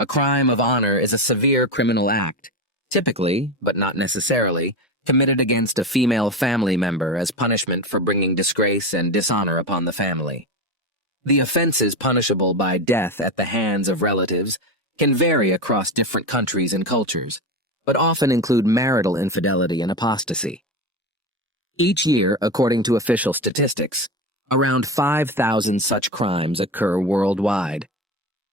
A crime of honor is a severe criminal act, typically, but not necessarily, committed against a female family member as punishment for bringing disgrace and dishonor upon the family. The offenses punishable by death at the hands of relatives can vary across different countries and cultures, but often include marital infidelity and apostasy. Each year, according to official statistics, around 5,000 such crimes occur worldwide.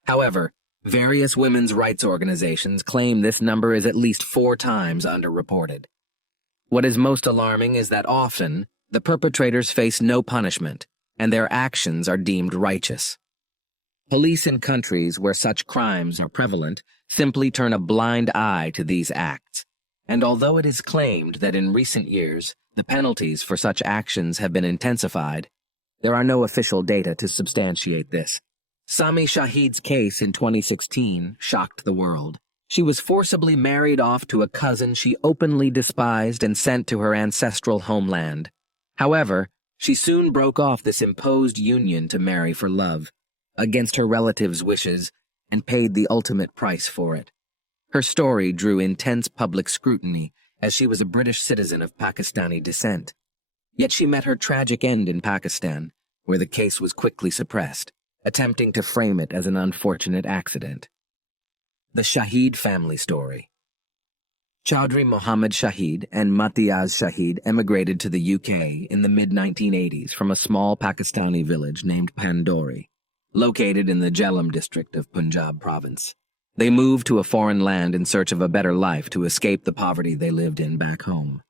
However, various women's rights organizations claim this number is at least 4 times underreported. What is most alarming is that often, the perpetrators face no punishment, and their actions are deemed righteous. Police in countries where such crimes are prevalent simply turn a blind eye to these acts, and although it is claimed that in recent years the penalties for such actions have been intensified, there are no official data to substantiate this. Sami Shahid's case in 2016 shocked the world. She was forcibly married off to a cousin she openly despised and sent to her ancestral homeland. However, she soon broke off this imposed union to marry for love, against her relatives' wishes, and paid the ultimate price for it. Her story drew intense public scrutiny as she was a British citizen of Pakistani descent. Yet she met her tragic end in Pakistan, where the case was quickly suppressed, attempting to frame it as an unfortunate accident. The Shahid family story. Chaudhry Mohammed Shahid and Matiaz Shahid emigrated to the UK in the mid-1980s from a small Pakistani village named Pandori, located in the Jhelum district of Punjab province. They moved to a foreign land in search of a better life to escape the poverty they lived in back home.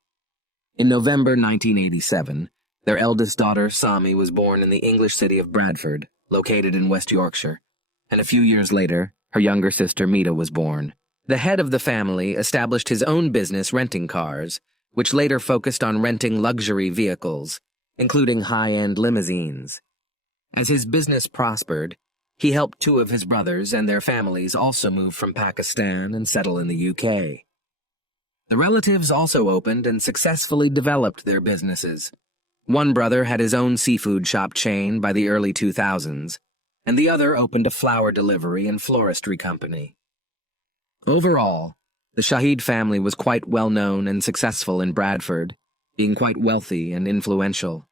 In November 1987, their eldest daughter, Sami, was born in the English city of Bradford, located in West Yorkshire, and a few years later, her younger sister, Mita, was born. The head of the family established his own business renting cars, which later focused on renting luxury vehicles, including high-end limousines. As his business prospered, he helped 2 of his brothers and their families also move from Pakistan and settle in the UK. The relatives also opened and successfully developed their businesses. One brother had his own seafood shop chain by the early 2000s, and the other opened a flower delivery and floristry company. Overall, the Shahid family was quite well known and successful in Bradford, being quite wealthy and influential.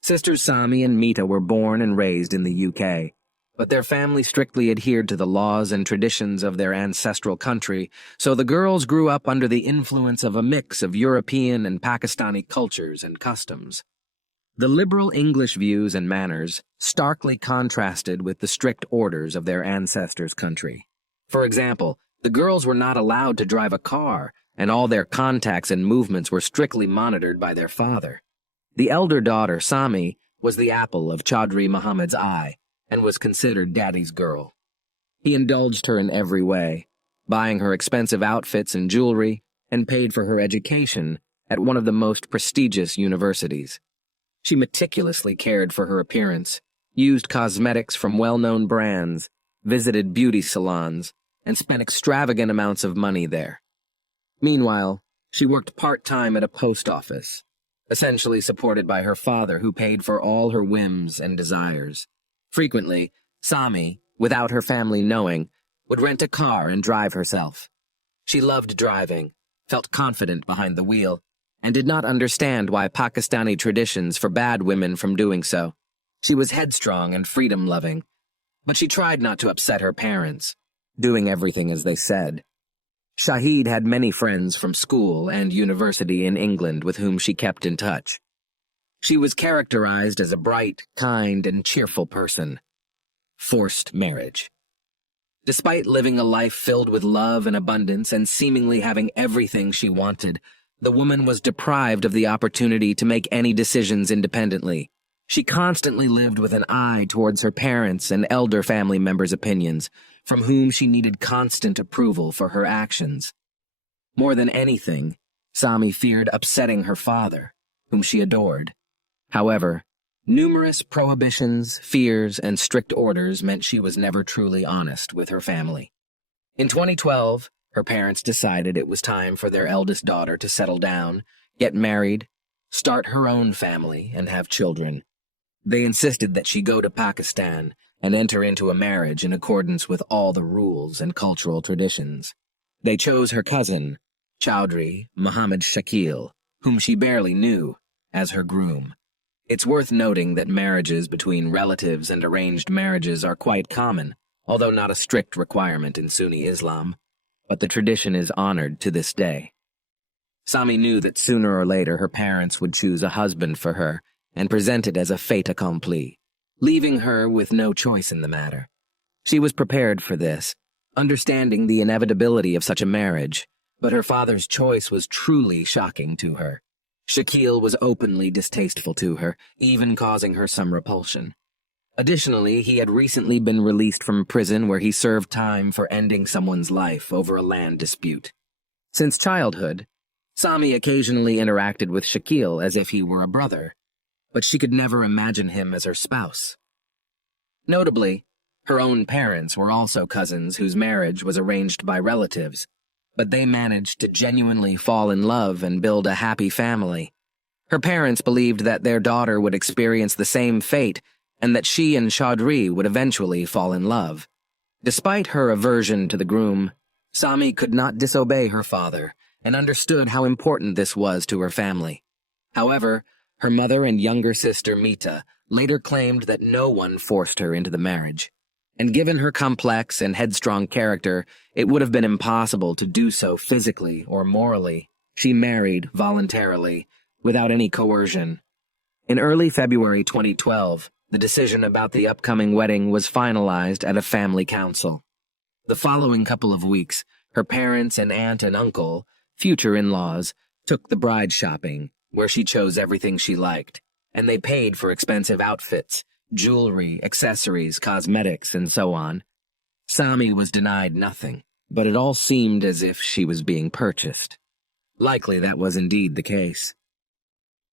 Sisters Sami and Mita were born and raised in the UK, but their family strictly adhered to the laws and traditions of their ancestral country, so the girls grew up under the influence of a mix of European and Pakistani cultures and customs. The liberal English views and manners starkly contrasted with the strict orders of their ancestors' country. For example, the girls were not allowed to drive a car, and all their contacts and movements were strictly monitored by their father. The elder daughter, Sami, was the apple of Chaudhry Mohammed's eye, and was considered daddy's girl. He indulged her in every way, buying her expensive outfits and jewelry, and paid for her education at one of the most prestigious universities. She meticulously cared for her appearance, used cosmetics from well-known brands, visited beauty salons, and spent extravagant amounts of money there. Meanwhile, she worked part-time at a post office, essentially supported by her father, who paid for all her whims and desires. Frequently, Sami, without her family knowing, would rent a car and drive herself. She loved driving, felt confident behind the wheel, and did not understand why Pakistani traditions forbade women from doing so. She was headstrong and freedom-loving, but she tried not to upset her parents, doing everything as they said. Shahid had many friends from school and university in England with whom she kept in touch. She was characterized as a bright, kind, and cheerful person. Forced marriage. Despite living a life filled with love and abundance and seemingly having everything she wanted, the woman was deprived of the opportunity to make any decisions independently. She constantly lived with an eye towards her parents' and elder family members' opinions, from whom she needed constant approval for her actions. More than anything, Sami feared upsetting her father, whom she adored. However, numerous prohibitions, fears, and strict orders meant she was never truly honest with her family. In 2012, her parents decided it was time for their eldest daughter to settle down, get married, start her own family, and have children. They insisted that she go to Pakistan and enter into a marriage in accordance with all the rules and cultural traditions. They chose her cousin, Chaudhry Muhammad Shakil, whom she barely knew, as her groom. It's worth noting that marriages between relatives and arranged marriages are quite common, although not a strict requirement in Sunni Islam, but the tradition is honored to this day. Sami knew that sooner or later her parents would choose a husband for her and present it as a fait accompli, leaving her with no choice in the matter. She was prepared for this, understanding the inevitability of such a marriage, but her father's choice was truly shocking to her. Shakil was openly distasteful to her, even causing her some repulsion. Additionally, he had recently been released from prison where he served time for ending someone's life over a land dispute. Since childhood, Sami occasionally interacted with Shakil as if he were a brother, but she could never imagine him as her spouse. Notably, her own parents were also cousins whose marriage was arranged by relatives, but they managed to genuinely fall in love and build a happy family. Her parents believed that their daughter would experience the same fate and that she and Chaudhry would eventually fall in love. Despite her aversion to the groom, Sami could not disobey her father and understood how important this was to her family. However, her mother and younger sister Mita later claimed that no one forced her into the marriage, and given her complex and headstrong character, it would have been impossible to do so physically or morally. She married voluntarily, without any coercion. In early February 2012, the decision about the upcoming wedding was finalized at a family council. The following couple of weeks, her parents and aunt and uncle, future in-laws, took the bride shopping, where she chose everything she liked, and they paid for expensive outfits, jewelry, accessories, cosmetics, and so on. Sami was denied nothing, but it all seemed as if she was being purchased. Likely that was indeed the case.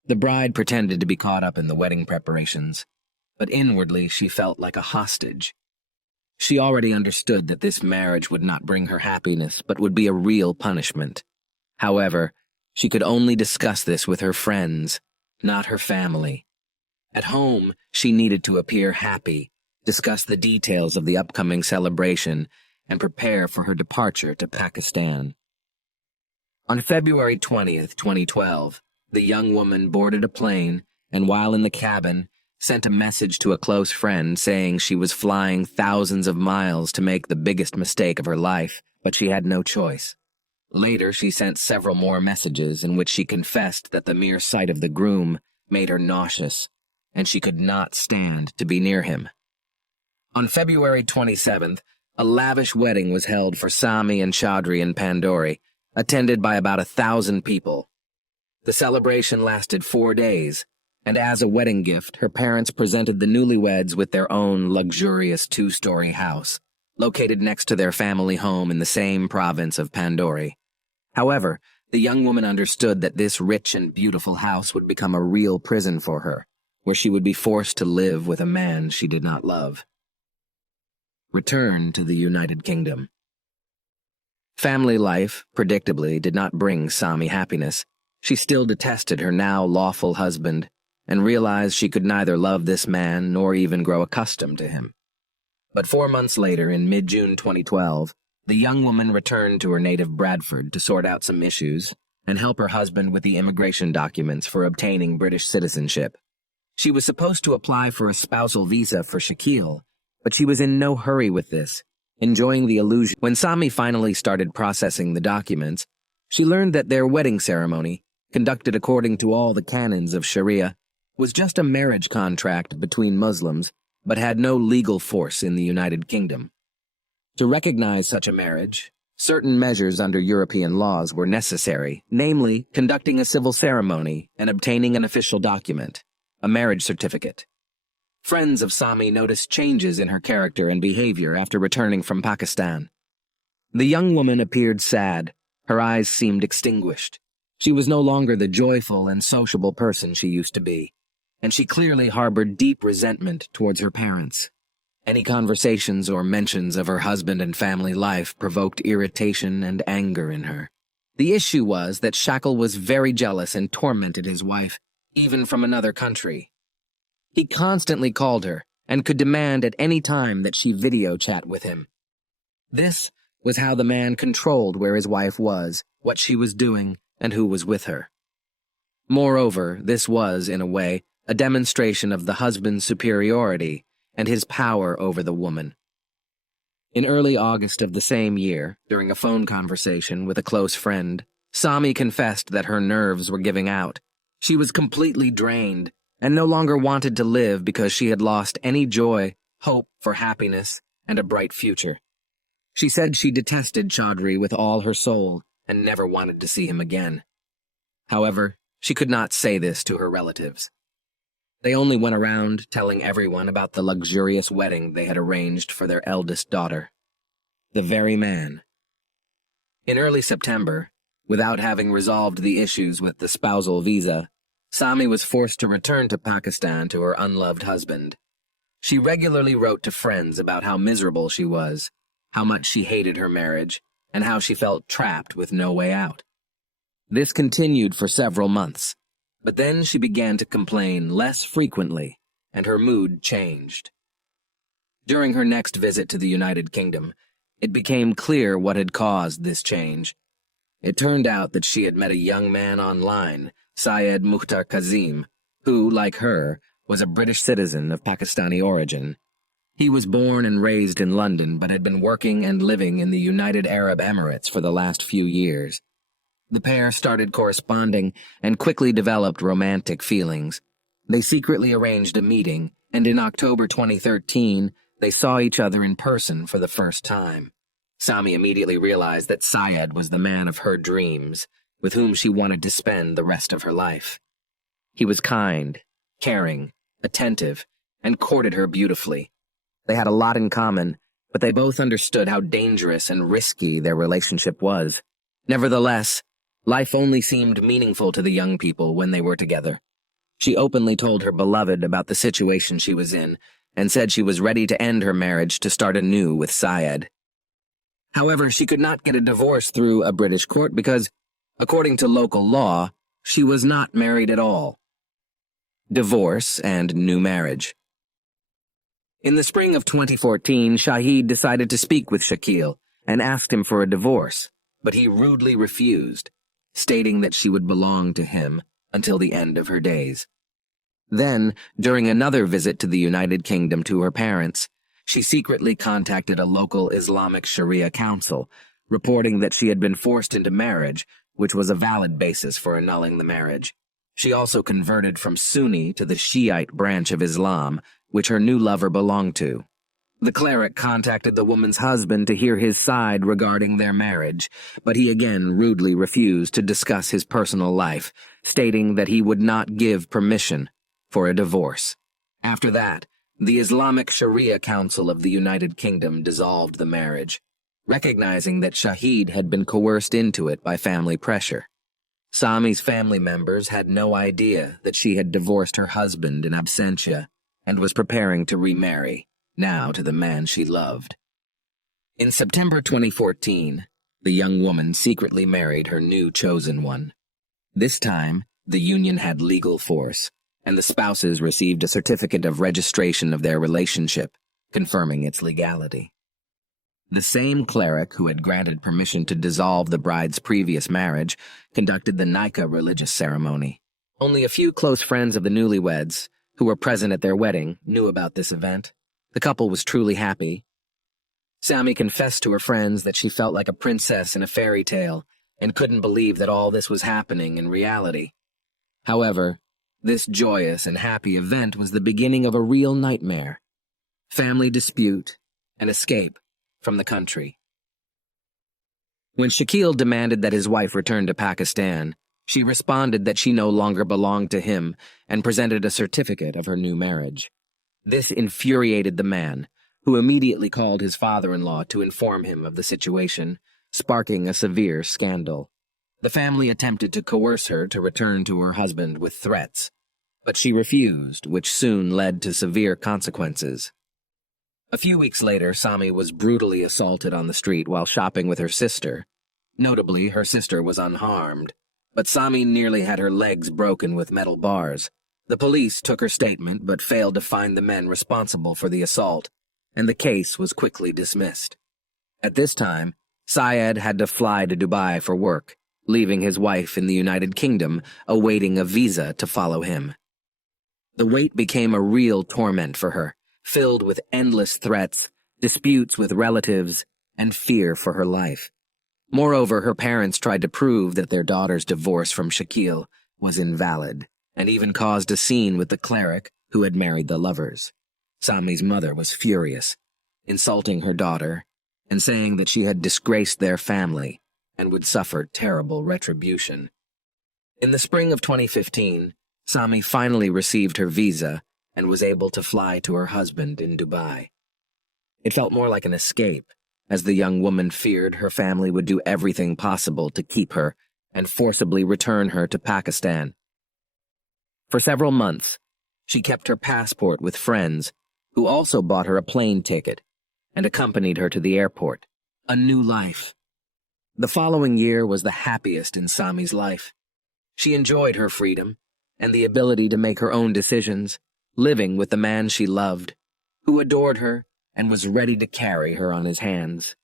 The bride pretended to be caught up in the wedding preparations, but inwardly she felt like a hostage. She already understood that this marriage would not bring her happiness, but would be a real punishment. However, she could only discuss this with her friends, not her family. At home, she needed to appear happy, discuss the details of the upcoming celebration, and prepare for her departure to Pakistan. On February 20th, 2012, the young woman boarded a plane and, while in the cabin, sent a message to a close friend saying she was flying thousands of miles to make the biggest mistake of her life, but she had no choice. Later, she sent several more messages in which she confessed that the mere sight of the groom made her nauseous, and she could not stand to be near him. On February 27th, a lavish wedding was held for Sami and Chaudhry in Pandori, attended by about 1,000 people. The celebration lasted 4 days, and as a wedding gift, her parents presented the newlyweds with their own luxurious 2-story house, located next to their family home in the same province of Pandori. However, the young woman understood that this rich and beautiful house would become a real prison for her, where she would be forced to live with a man she did not love. Return to the United Kingdom. Family life, predictably, did not bring Sami happiness. She still detested her now lawful husband, and realized she could neither love this man nor even grow accustomed to him. But 4 months later, in mid-June 2012, the young woman returned to her native Bradford to sort out some issues and help her husband with the immigration documents for obtaining British citizenship. She was supposed to apply for a spousal visa for Shakil, but she was in no hurry with this, enjoying the illusion. When Sami finally started processing the documents, she learned that their wedding ceremony, conducted according to all the canons of Sharia, was just a marriage contract between Muslims, but had no legal force in the United Kingdom. To recognize such a marriage, certain measures under European laws were necessary, namely, conducting a civil ceremony and obtaining an official document, a marriage certificate. Friends of Sami noticed changes in her character and behavior after returning from Pakistan. The young woman appeared sad. Her eyes seemed extinguished. She was no longer the joyful and sociable person she used to be, and she clearly harbored deep resentment towards her parents. Any conversations or mentions of her husband and family life provoked irritation and anger in her. The issue was that Shakil was very jealous and tormented his wife, even from another country. He constantly called her and could demand at any time that she video chat with him. This was how the man controlled where his wife was, what she was doing, and who was with her. Moreover, this was, in a way, a demonstration of the husband's superiority and his power over the woman. In early August of the same year, during a phone conversation with a close friend, Sami confessed that her nerves were giving out. She was completely drained and no longer wanted to live because she had lost any joy, hope for happiness, and a bright future. She said she detested Chaudhry with all her soul and never wanted to see him again. However, she could not say this to her relatives. They only went around telling everyone about the luxurious wedding they had arranged for their eldest daughter. The very man. In early September, without having resolved the issues with the spousal visa, Sami was forced to return to Pakistan to her unloved husband. She regularly wrote to friends about how miserable she was, how much she hated her marriage, and how she felt trapped with no way out. This continued for several months, but then she began to complain less frequently, and her mood changed. During her next visit to the United Kingdom, it became clear what had caused this change. It turned out that she had met a young man online, Syed Kazam, who, like her, was a British citizen of Pakistani origin. He was born and raised in London, but had been working and living in the United Arab Emirates for the last few years. The pair started corresponding and quickly developed romantic feelings. They secretly arranged a meeting, and in October 2013, they saw each other in person for the first time. Sami immediately realized that Syed was the man of her dreams, with whom she wanted to spend the rest of her life. He was kind, caring, attentive, and courted her beautifully. They had a lot in common, but they both understood how dangerous and risky their relationship was. Nevertheless, life only seemed meaningful to the young people when they were together. She openly told her beloved about the situation she was in, and said she was ready to end her marriage to start anew with Syed. However, she could not get a divorce through a British court because, according to local law, she was not married at all. Divorce and new marriage. In the spring of 2014, Shahid decided to speak with Shakil and asked him for a divorce, but he rudely refused, stating that she would belong to him until the end of her days. Then, during another visit to the United Kingdom to her parents, she secretly contacted a local Islamic Sharia council, reporting that she had been forced into marriage, which was a valid basis for annulling the marriage. She also converted from Sunni to the Shiite branch of Islam, which her new lover belonged to. The cleric contacted the woman's husband to hear his side regarding their marriage, but he again rudely refused to discuss his personal life, stating that he would not give permission for a divorce. After that, the Islamic Sharia Council of the United Kingdom dissolved the marriage, recognizing that Shahid had been coerced into it by family pressure. Sami's family members had no idea that she had divorced her husband in absentia and was preparing to remarry, now to the man she loved. In September 2014, the young woman secretly married her new chosen one. This time, the union had legal force, and the spouses received a certificate of registration of their relationship, confirming its legality. The same cleric who had granted permission to dissolve the bride's previous marriage conducted the Nikah religious ceremony. Only a few close friends of the newlyweds, who were present at their wedding, knew about this event. The couple was truly happy. Sami confessed to her friends that she felt like a princess in a fairy tale and couldn't believe that all this was happening in reality. However, this joyous and happy event was the beginning of a real nightmare: family dispute and escape from the country. When Shakil demanded that his wife return to Pakistan, she responded that she no longer belonged to him and presented a certificate of her new marriage. This infuriated the man, who immediately called his father-in-law to inform him of the situation, sparking a severe scandal. The family attempted to coerce her to return to her husband with threats, but she refused, which soon led to severe consequences. A few weeks later, Sami was brutally assaulted on the street while shopping with her sister. Notably, her sister was unharmed, but Sami nearly had her legs broken with metal bars. The police took her statement but failed to find the men responsible for the assault, and the case was quickly dismissed. At this time, Syed had to fly to Dubai for work, leaving his wife in the United Kingdom, awaiting a visa to follow him. The wait became a real torment for her, filled with endless threats, disputes with relatives, and fear for her life. Moreover, her parents tried to prove that their daughter's divorce from Shakil was invalid, and even caused a scene with the cleric who had married the lovers. Sami's mother was furious, insulting her daughter and saying that she had disgraced their family and would suffer terrible retribution. In the spring of 2015, Sami finally received her visa and was able to fly to her husband in Dubai. It felt more like an escape, as the young woman feared her family would do everything possible to keep her and forcibly return her to Pakistan. For several months, she kept her passport with friends who also bought her a plane ticket and accompanied her to the airport. A new life. The following year was the happiest in Sami's life. She enjoyed her freedom and the ability to make her own decisions, living with the man she loved, who adored her and was ready to carry her on his hands.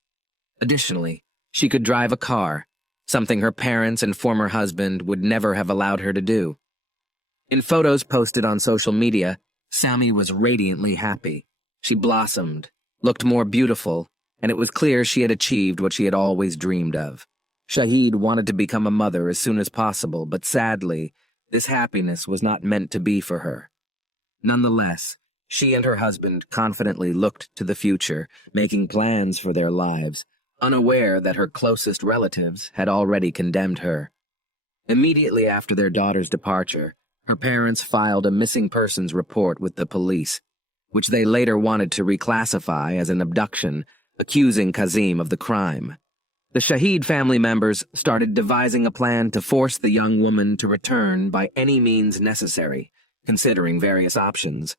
Additionally, she could drive a car, something her parents and former husband would never have allowed her to do. In photos posted on social media, Sami was radiantly happy. She blossomed, looked more beautiful, and it was clear she had achieved what she had always dreamed of. Shahid wanted to become a mother as soon as possible, but sadly, this happiness was not meant to be for her. Nonetheless, she and her husband confidently looked to the future, making plans for their lives, unaware that her closest relatives had already condemned her. Immediately after their daughter's departure, her parents filed a missing persons report with the police, which they later wanted to reclassify as an abduction, accusing Kazam of the crime. The Shahid family members started devising a plan to force the young woman to return by any means necessary, considering various options.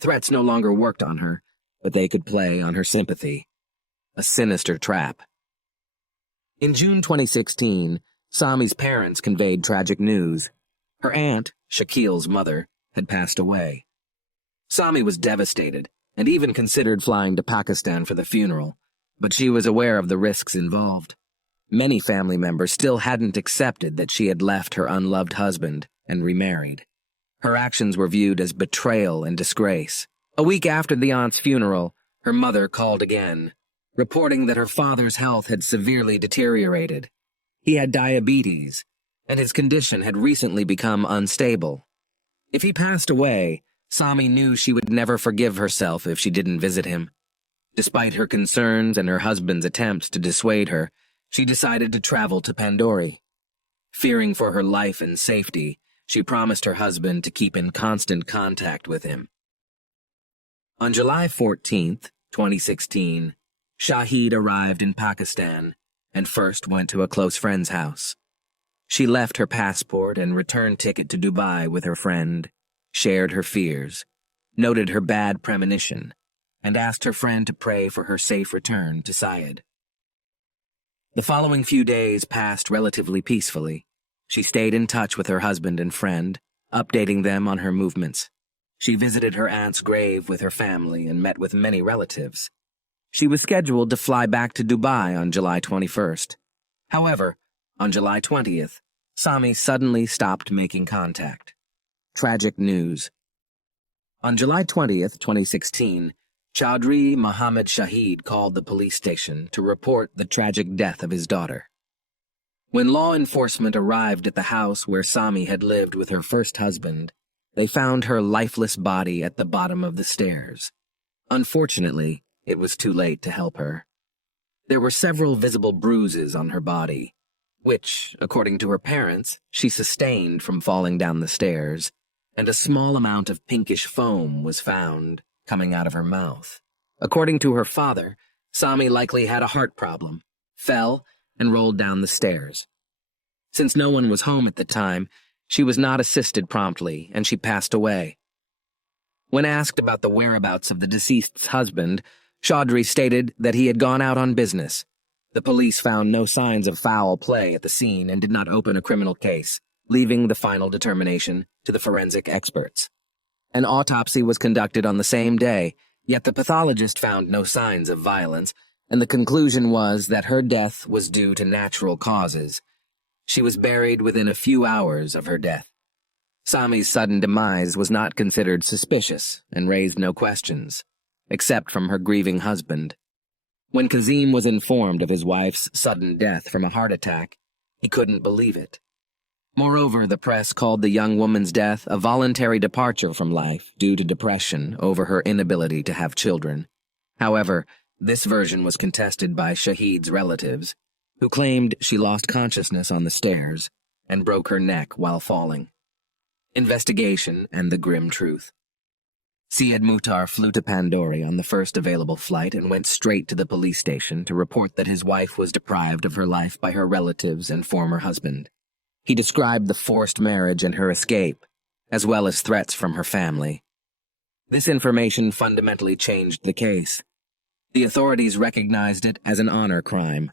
Threats no longer worked on her, but they could play on her sympathy. A sinister trap. In June 2016, Sami's parents conveyed tragic news. Her aunt, Shakil's mother, had passed away. Sami was devastated and even considered flying to Pakistan for the funeral, but she was aware of the risks involved. Many family members still hadn't accepted that she had left her unloved husband and remarried. Her actions were viewed as betrayal and disgrace. A week after the aunt's funeral, her mother called again, reporting that her father's health had severely deteriorated. He had diabetes, and his condition had recently become unstable. If he passed away, Sami knew she would never forgive herself if she didn't visit him. Despite her concerns and her husband's attempts to dissuade her, she decided to travel to Pandori. Fearing for her life and safety, she promised her husband to keep in constant contact with him. On July 14, 2016, Shahid arrived in Pakistan and first went to a close friend's house. She left her passport and return ticket to Dubai with her friend, shared her fears, noted her bad premonition, and asked her friend to pray for her safe return to Syed. The following few days passed relatively peacefully. She stayed in touch with her husband and friend, updating them on her movements. She visited her aunt's grave with her family and met with many relatives. She was scheduled to fly back to Dubai on July 21st. However, on July 20th, Sami suddenly stopped making contact. Tragic news. On July 20th, 2016, Chaudhry Mohammed Shahid called the police station to report the tragic death of his daughter. When law enforcement arrived at the house where Sami had lived with her first husband, they found her lifeless body at the bottom of the stairs. Unfortunately, it was too late to help her. There were several visible bruises on her body, which, according to her parents, she sustained from falling down the stairs, and a small amount of pinkish foam was found coming out of her mouth. According to her father, Sami likely had a heart problem, fell, and rolled down the stairs. Since no one was home at the time, she was not assisted promptly, and she passed away. When asked about the whereabouts of the deceased's husband, Chaudhry stated that he had gone out on business. The police found no signs of foul play at the scene and did not open a criminal case. leaving the final determination to the forensic experts. An autopsy was conducted on the same day, yet the pathologist found no signs of violence, and the conclusion was that her death was due to natural causes. She was buried within a few hours of her death. Sami's sudden demise was not considered suspicious and raised no questions, except from her grieving husband. When Kazim was informed of his wife's sudden death from a heart attack, he couldn't believe it. Moreover, the press called the young woman's death a voluntary departure from life due to depression over her inability to have children. However, this version was contested by Shahid's relatives, who claimed she lost consciousness on the stairs and broke her neck while falling. Investigation and the grim truth. Syed Muhtar flew to Pandori on the first available flight and went straight to the police station to report that his wife was deprived of her life by her relatives and former husband. He described the forced marriage and her escape, as well as threats from her family. This information fundamentally changed the case. The authorities recognized it as an honor crime,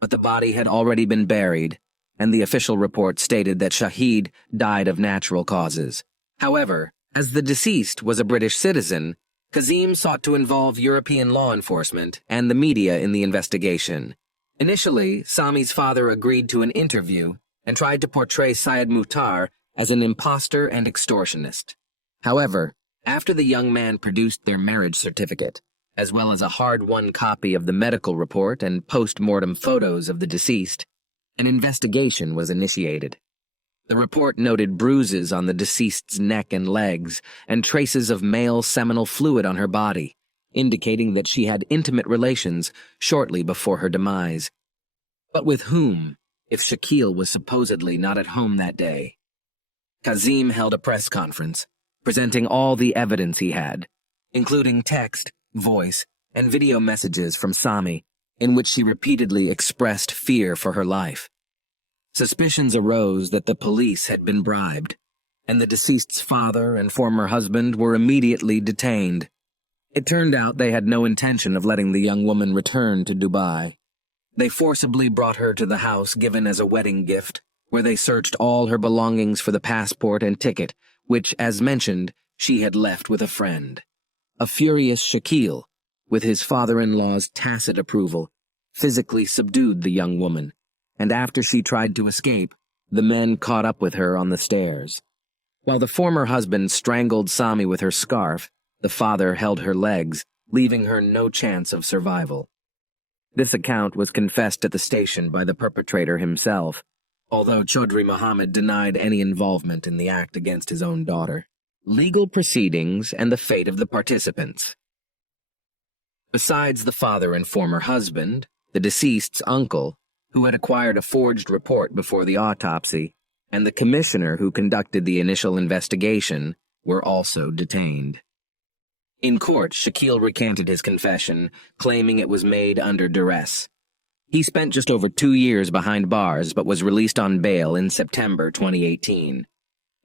but the body had already been buried, and the official report stated that Shahid died of natural causes. However, as the deceased was a British citizen, Kazim sought to involve European law enforcement and the media in the investigation. Initially, Sami's father agreed to an interview and tried to portray Syed Muhtar as an imposter and extortionist. However, after the young man produced their marriage certificate, as well as a hard-won copy of the medical report and post-mortem photos of the deceased, an investigation was initiated. The report noted bruises on the deceased's neck and legs and traces of male seminal fluid on her body, indicating that she had intimate relations shortly before her demise. But with whom, if Shakil was supposedly not at home that day? Kazim held a press conference, presenting all the evidence he had, including text, voice, and video messages from Sami, in which she repeatedly expressed fear for her life. Suspicions arose that the police had been bribed, and the deceased's father and former husband were immediately detained. It turned out they had no intention of letting the young woman return to Dubai. They forcibly brought her to the house given as a wedding gift, where they searched all her belongings for the passport and ticket, which, as mentioned, she had left with a friend. A furious Shakil, with his father-in-law's tacit approval, physically subdued the young woman, and after she tried to escape, the men caught up with her on the stairs. While the former husband strangled Sami with her scarf, the father held her legs, leaving her no chance of survival. This account was confessed at the station by the perpetrator himself, although Chaudhry Mohammed denied any involvement in the act against his own daughter. Legal proceedings and the fate of the participants. Besides the father and former husband, the deceased's uncle, who had acquired a forged report before the autopsy, and the commissioner who conducted the initial investigation, were also detained. In court, Shakil recanted his confession, claiming it was made under duress. He spent just over 2 years behind bars but was released on bail in September 2018.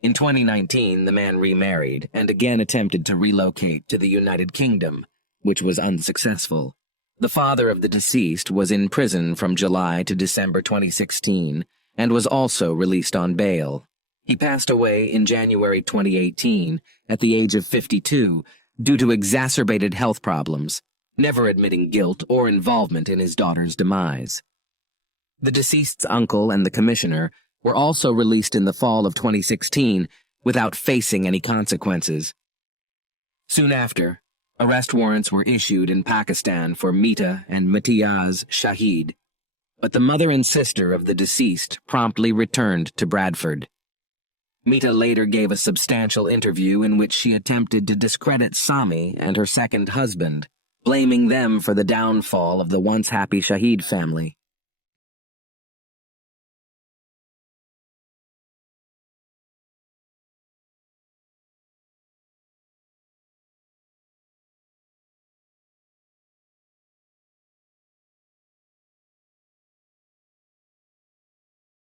In 2019, the man remarried and again attempted to relocate to the United Kingdom, which was unsuccessful. The father of the deceased was in prison from July to December 2016 and was also released on bail. He passed away in January 2018 at the age of 52 due to exacerbated health problems, never admitting guilt or involvement in his daughter's demise. The deceased's uncle and the commissioner were also released in the fall of 2016 without facing any consequences. Soon after, arrest warrants were issued in Pakistan for Mita and Matiyaz Shahid, but the mother and sister of the deceased promptly returned to Bradford. Mita later gave a substantial interview in which she attempted to discredit Sami and her second husband, blaming them for the downfall of the once-happy Shahid family.